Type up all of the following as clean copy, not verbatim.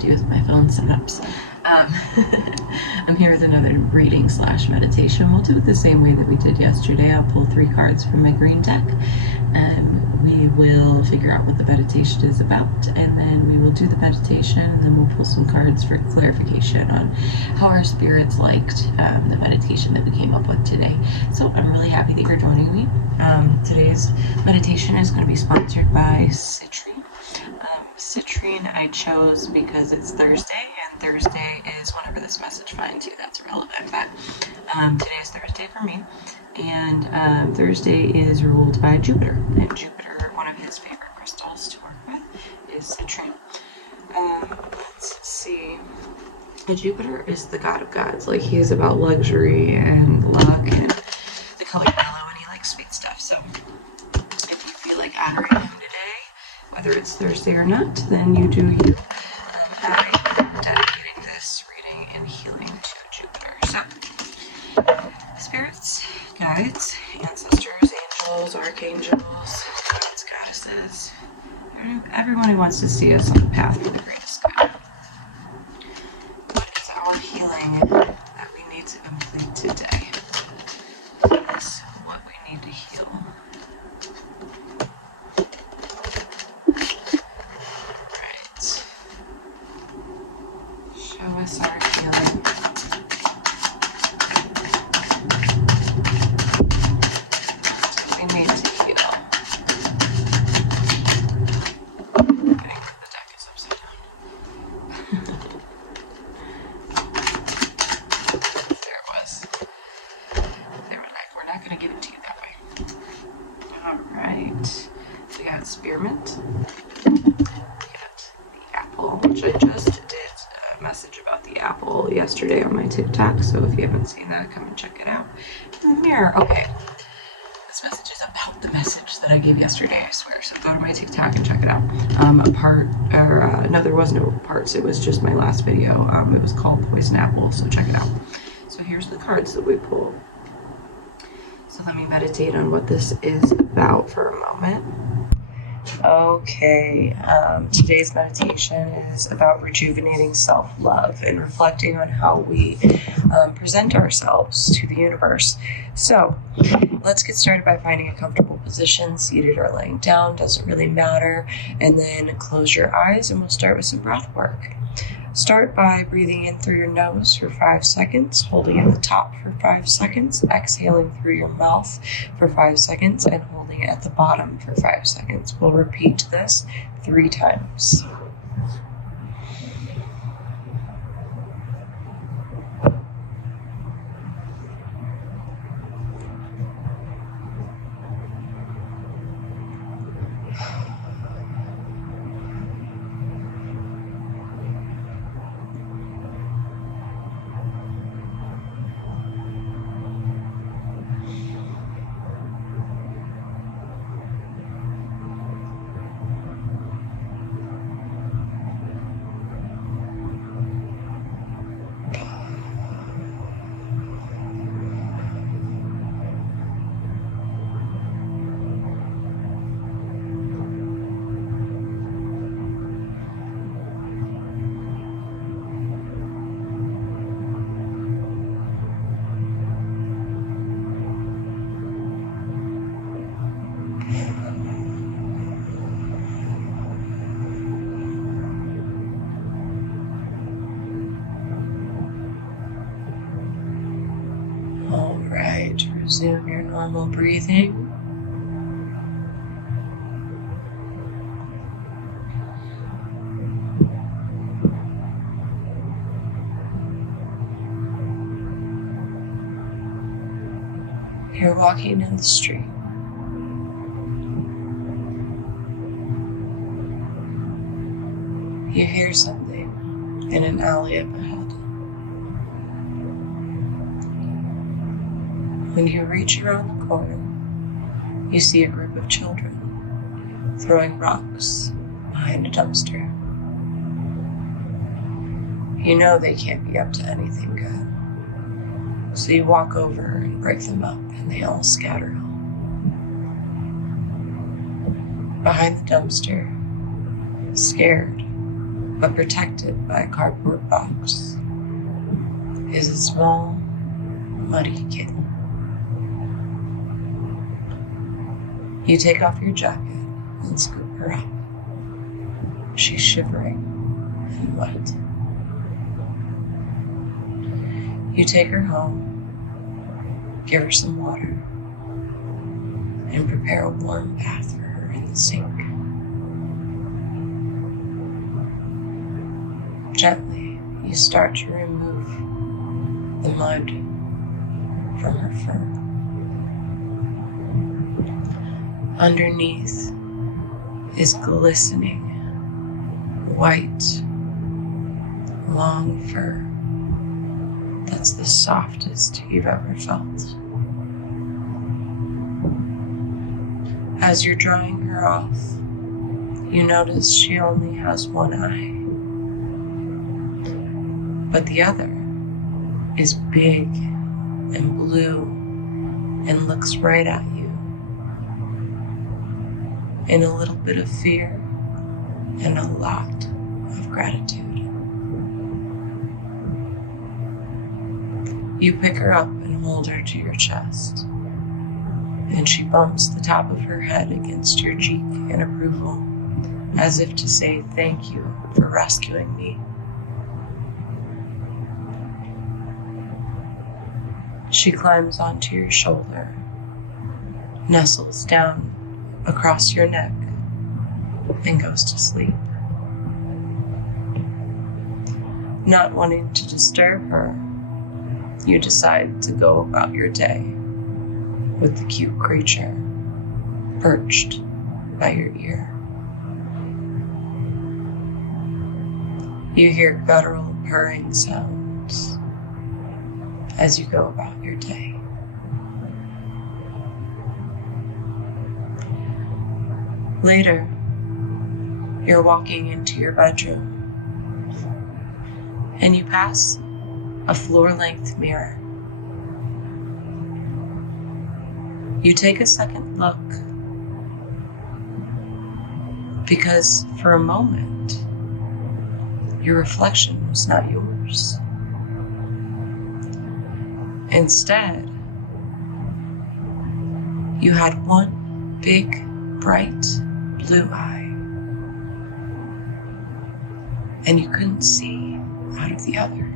to do with my phone setups. I'm here with another reading / meditation. We'll do it the same way that we did yesterday. I'll pull 3 cards from my green deck, and we will figure out what the meditation is about, and then we will do the meditation, and then we'll pull some cards for clarification on how our spirits liked the meditation that we came up with today. So I'm really happy that you're joining me. Today's meditation is going to be sponsored by Citrine. Citrine I chose because it's Thursday, and Thursday is whenever this message finds you. That's irrelevant, but today is Thursday for me, and Thursday is ruled by Jupiter, and Jupiter, one of his favorite crystals to work with is citrine. Let's see. Jupiter is the god of gods. Like, he is about luxury and luck and the color yellow, and he likes sweet stuff. So if you feel like honoring him today, whether it's Thursday or not, then you do you. I'm dedicating this reading and healing to Jupiter. So, spirits, guides, ancestors, angels, archangels, gods, goddesses, everyone who wants to see us on the path to the greatest good. What is our healing that we need to complete today? What is what we need to heal? Right. Show us our healing. We need to heal. The deck is upside down. There it was. We're not going to give it to you that way. Alright. We got spearmint. We got the apple, which I just did a message about the apple yesterday on my TikTok, so if you haven't seen that, come and check it out. And the mirror. Okay. This message is about the message that I gave yesterday, I swear. So go to my TikTok and check it out. No, there was no parts. It was just my last video. It was called Poison Apple, so check it out. So here's the cards that we pulled. So let me meditate on what this is about for a moment. Okay, today's meditation is about rejuvenating self-love and reflecting on how we present ourselves to the universe. So let's get started by finding a comfortable position, seated or laying down, doesn't really matter, and then close your eyes and we'll start with some breath work. Start by breathing in through your nose for 5 seconds, holding at the top for 5 seconds, exhaling through your mouth for 5 seconds, and holding it at the bottom for 5 seconds. We'll repeat this 3 times. Alright, resume your normal breathing. You're walking down the street. You hear something in an alley up ahead. When you reach around the corner, you see a group of children throwing rocks behind a dumpster. You know they can't be up to anything good, so you walk over and break them up, and they all scatter home. Behind the dumpster, scared, but protected by a cardboard box, is a small, muddy kitten. You take off your jacket and scoop her up. She's shivering and wet. You take her home, give her some water, and prepare a warm bath for her in the sink. Gently, you start to remove the mud from her fur. Underneath is glistening, white, long fur that's the softest you've ever felt. As you're drying her off, you notice she only has one eye, but the other is big and blue and looks right at you in a little bit of fear and a lot of gratitude. You pick her up and hold her to your chest, and she bumps the top of her head against your cheek in approval, as if to say thank you for rescuing me. She climbs onto your shoulder, nestles down across your neck, and goes to sleep. Not wanting to disturb her, you decide to go about your day with the cute creature perched by your ear. You hear guttural purring sounds as you go about your day. Later, you're walking into your bedroom and you pass a floor-length mirror. You take a second look because for a moment, your reflection was not yours. Instead, you had one big, bright blue eye, and you couldn't see out of the other.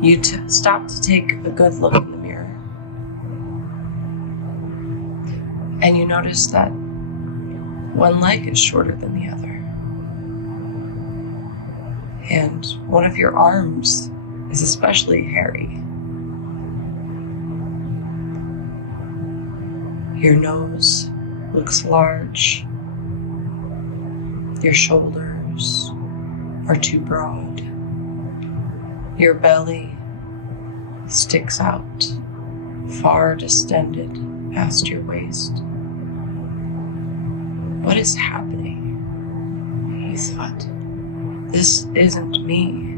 You stop to take a good look in the mirror, and you notice that one leg is shorter than the other, and one of your arms is especially hairy. Your nose looks large. Your shoulders are too broad. Your belly sticks out, far distended past your waist. What is happening? You thought. This isn't me.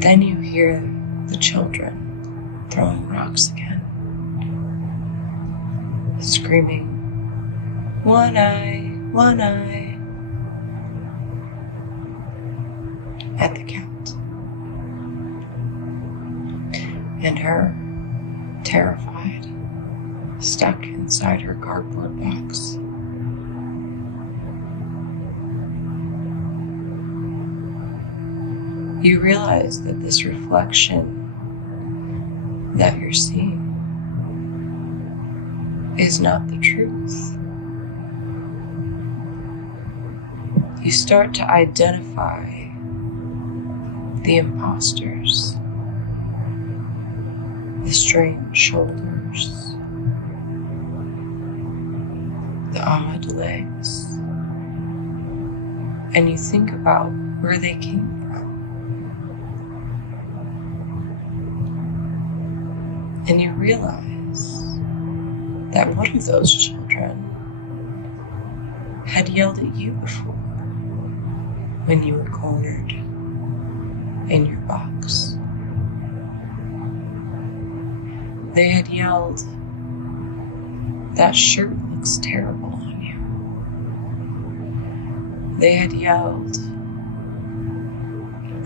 Then you hear the children throwing rocks again, screaming, "One eye, one eye," at the cat. And her, terrified, stuck inside her cardboard box. You realize that this reflection that you're seeing is not the truth. You start to identify the imposters, the strange shoulders, the odd legs, and you think about where they came from. And you realize that one of those children had yelled at you before when you were cornered in your box. They had yelled, "That shirt looks terrible on you." They had yelled,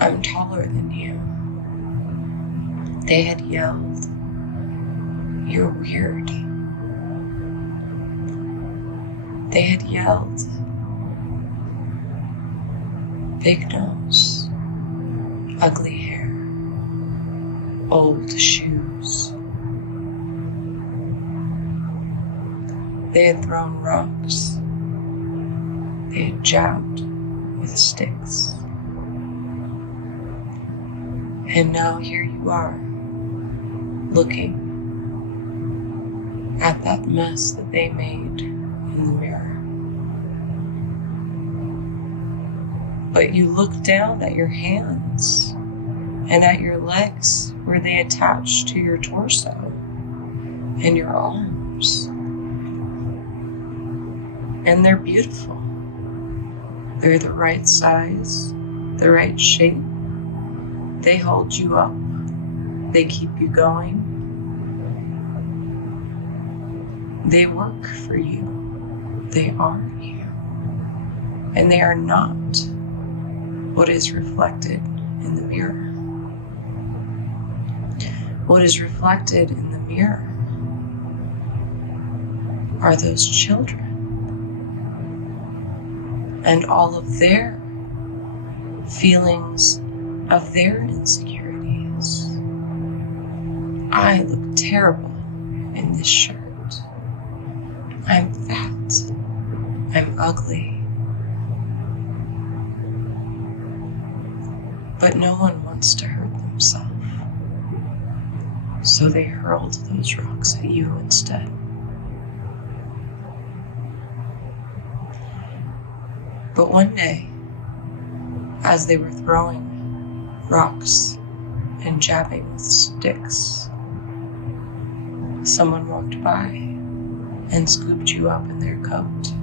"I'm taller than you." They had yelled, "You're weird." They had yelled, "Big nose, ugly hair, old shoes." They had thrown rocks. They had jabbed with sticks. And now here you are, looking at that mess that they made in the mirror. But you look down at your hands and at your legs where they attach to your torso and your arms. And they're beautiful. They're the right size, the right shape. They hold you up. They keep you going. They work for you. They are you. And they are not what is reflected in the mirror. What is reflected in the mirror are those children and all of their feelings of their insecurities. I look terrible in this shirt. I'm fat. I'm ugly. But no one wants to hurt themselves. So they hurled those rocks at you instead. But one day, as they were throwing rocks and jabbing with sticks, someone walked by and scooped you up in their coat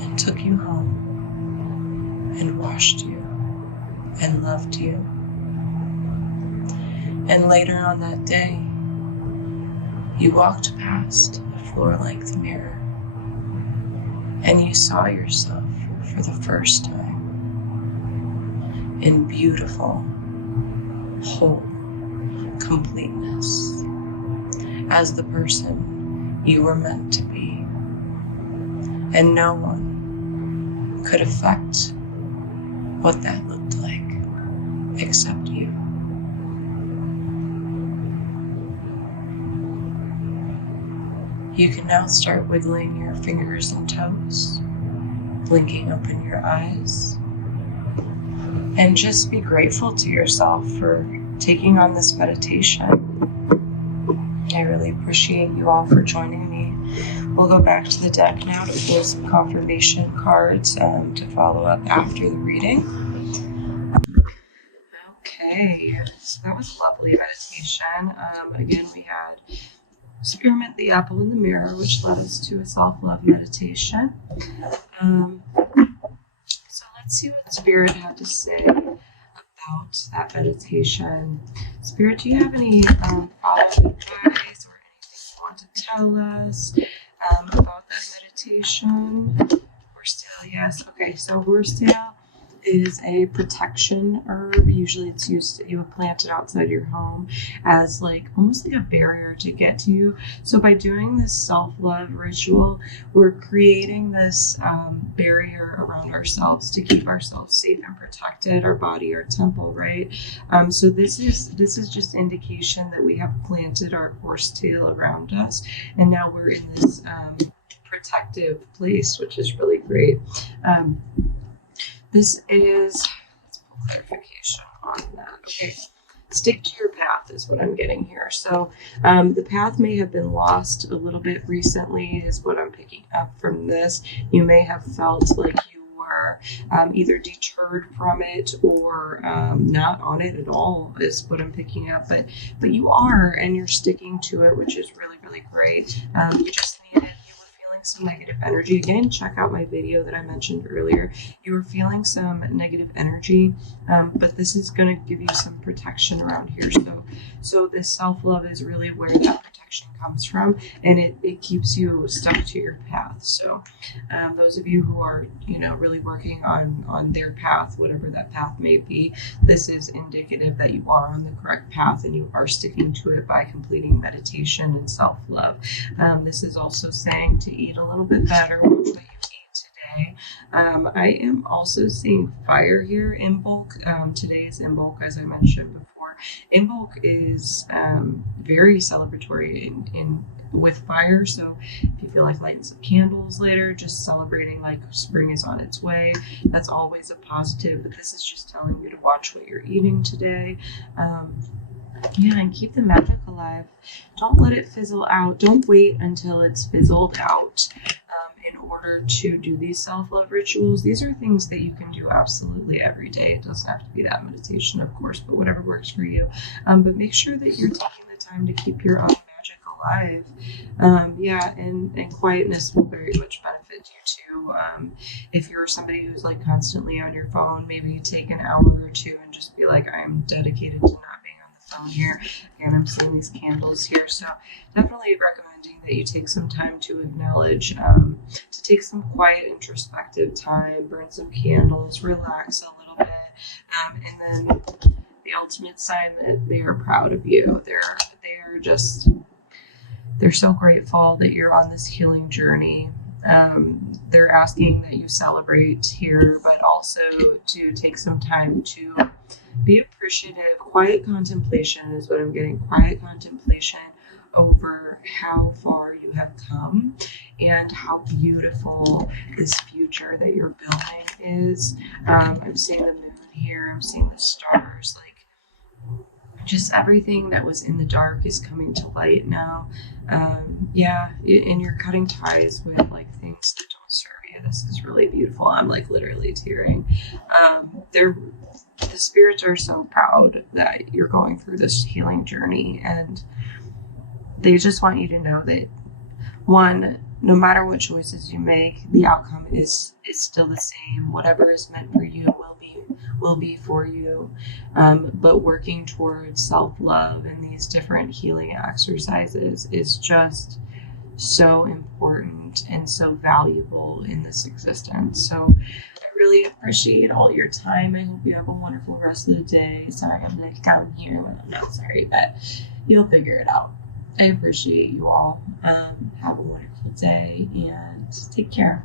and took you home and washed you and loved you. And later on that day, you walked past a floor-length mirror and you saw yourself for the first time in beautiful, whole completeness as the person you were meant to be. And no one could affect what that looked like except you. You can now start wiggling your fingers and toes, blinking open your eyes, and just be grateful to yourself for taking on this meditation. I really appreciate you all for joining me. We'll go back to the deck now to pull some confirmation cards to follow up after the reading. Okay, so that was a lovely meditation. Again, we had Spearmint the Apple in the Mirror, which led us to a self-love meditation. So let's see what Spirit had to say about that meditation. Spirit, do you have any follow-up advice or anything you want to tell us about that meditation? Horsedale, yes. Okay, so horsedale is a protection herb. Usually it's used, you would plant it outside your home as like almost like a barrier to get to you. So by doing this self-love ritual, we're creating this barrier around ourselves to keep ourselves safe and protected, our body, our temple, right? So this is just indication that we have planted our horsetail around us, and now we're in this protective place, which is really great. This is, let's pull clarification on that. Okay, stick to your path is what I'm getting here. So the path may have been lost a little bit recently is what I'm picking up from this. You may have felt like you were either deterred from it or not on it at all is what I'm picking up. But you are, and you're sticking to it, which is really, really great. You just needed, you were feeling some negative energy, again, check out my video that I mentioned earlier. You were feeling some negative energy, but this is going to give you some protection around here. So this self-love is really where that protection comes from, and it keeps you stuck to your path. So those of you who are, really working on their path, whatever that path may be, this is indicative that you are on the correct path and you are sticking to it by completing meditation and self-love. This is also saying to eat a little bit better, watch what you eat today. I am also seeing fire here in bulk. Today is in bulk, as I mentioned before. In bulk is very celebratory with fire. So if you feel like lighting some candles later, just celebrating like spring is on its way, that's always a positive. But this is just telling you to watch what you're eating today. And keep the magic alive. Don't let it fizzle out. Don't wait until it's fizzled out in order to do these self-love rituals. These are things that you can do absolutely every day. It doesn't have to be that meditation, of course, but whatever works for you. But make sure that you're taking the time to keep your own magic alive. And quietness will very much benefit you too. If you're somebody who's like constantly on your phone, maybe take an hour or two and just be like, I'm dedicated to not being on the phone here. Again, I'm seeing these candles here, so definitely recommending that you take some time to acknowledge, to take some quiet introspective time, burn some candles, relax a little bit, and then the ultimate sign that they are proud of you. They're so grateful that you're on this healing journey. They're asking that you celebrate here, but also to take some time to be appreciative. Quiet contemplation is what I'm getting. Quiet contemplation over how far you have come and how beautiful this future that you're building is. I'm seeing the moon here. I'm seeing the stars. Like, just everything that was in the dark is coming to light now. And you're cutting ties with like things that don't serve you. This is really beautiful. I'm like literally tearing. The spirits are so proud that you're going through this healing journey, and they just want you to know that, one, no matter what choices you make, the outcome is still the same. Whatever is meant for you will be for you. But working towards self-love and these different healing exercises is just so important and so valuable in this existence. So I really appreciate all your time. I hope you have a wonderful rest of the day. Sorry, I'm like down here when I'm not sorry, but you'll figure it out. I appreciate you all. Have a wonderful day and take care.